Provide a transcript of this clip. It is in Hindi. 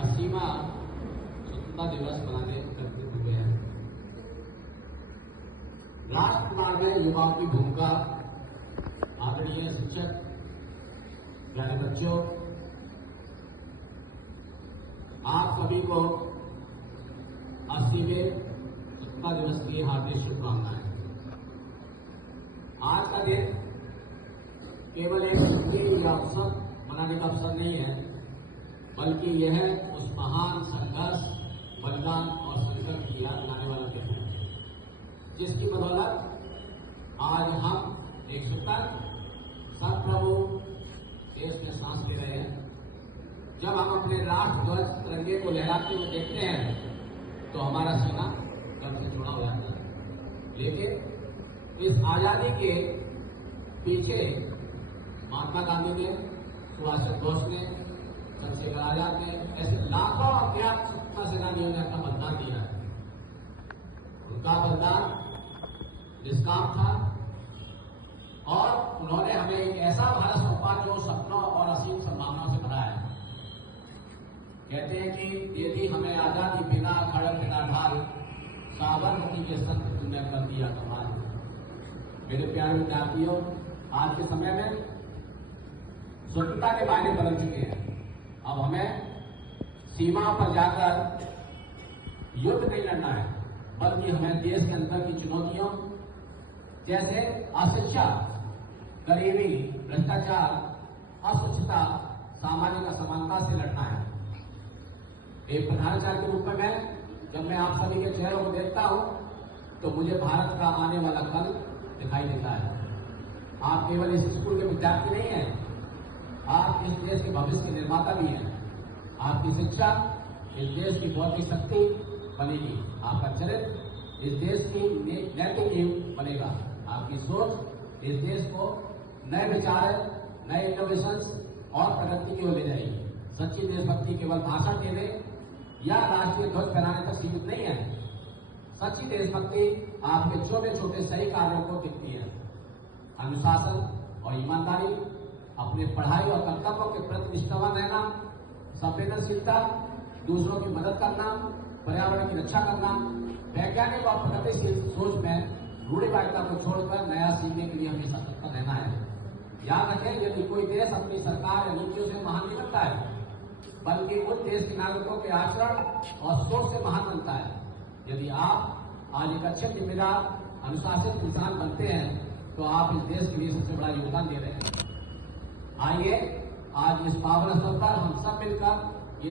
80वां स्वतंत्रता दिवस मनाने एकत्रित हुए हैं। राष्ट्र निर्माण में युवाओं की भूमिका, आदरणीय शिक्षक, प्यारे बच्चों, आप सभी को 80वें स्वतंत्रता दिवस की हार्दिक शुभकामनाएं। आज का दिन केवल एक छुट्टी या अवसर मनाने का अवसर नहीं है, बल्कि यह उस महान संघर्ष, बलिदान और संकल्प की याद दिलाने वाला दिन है, जिसकी बदौलत आज हम एक स्वतंत्र संप्रभु देश में सांस ले रहे हैं। जब हम अपने राष्ट्र ध्वज तिरंगे को लहराते हुए देखते हैं तो हमारा सीना गर्व से जुड़ा हो जाता है। लेकिन इस आजादी के पीछे महात्मा गांधी ने, सुभाष चंद्र बोस ने, चंद्रशेखर आजाद ने, ऐसे लाखों अज्ञात स्वतंत्रता सेनानियों ने अपना बलिदान दिया है। उनका बलिदान निष्काम था और उन्होंने हमें एक ऐसा भारत सौंपा जो सपनों और असीम संभावनाओं से भरा है। कहते हैं कि यदि हमें आजादी बिना खड़ग बिना ढाल, साबरमती के संत तुमने कर दिया कमाल। मेरे प्यारे विद्यार्थियों, आज के समय में स्वतंत्रता के मायने बदल चुके हैं। अब हमें सीमा पर जाकर युद्ध नहीं लड़ना है, बल्कि हमें देश के अंदर की चुनौतियों जैसे अशिक्षा, गरीबी, भ्रष्टाचार, अस्वच्छता, सामाजिक असमानता से लड़ना है। एक प्रधानाचार्य के रूप में जब मैं आप सभी के चेहरों को देखता हूं तो मुझे भारत का आने वाला कल दिखाई देता है। आप केवल इस स्कूल के विद्यार्थी नहीं हैं, आप इस देश के भविष्य के निर्माता भी हैं। आपकी शिक्षा इस देश की बौद्धिक शक्ति बनेगी, आपका चरित्र इस देश की नैतिक नींव बनेगा, आपकी सोच इस देश को नए विचार, नए इनोवेशंस और प्रगति की ओर ले जाएगी। सच्ची देशभक्ति केवल भाषण देने या राष्ट्रीय ध्वज फहराने तक सीमित नहीं है। सच्ची देशभक्ति आपके छोटे छोटे सही कार्यों को दिखती है। अनुशासन और ईमानदारी, अपने पढ़ाई और कर्तव्यों के प्रति निष्ठावान रहना, संवेदनशीलता, दूसरों की मदद करना, पर्यावरण की रक्षा करना, वैज्ञानिक और प्रगतिशील सोच में रूढ़िवादिता को छोड़कर नया सीखने के लिए हमेशा तत्पर रहना है। याद रखें, यदि कोई देश अपनी सरकार या नीतियों से महान नहीं बनता है, बल्कि उस देश के नागरिकों के आचरण और सोच से महान बनता है। यदि आप आज एक अच्छे जिम्मेदार, अनुशासित इंसान बनते हैं तो आप इस देश के लिए सबसे बड़ा योगदान दे रहे हैं। आइए आज इस पावन अवसर पर हम सब मिलकर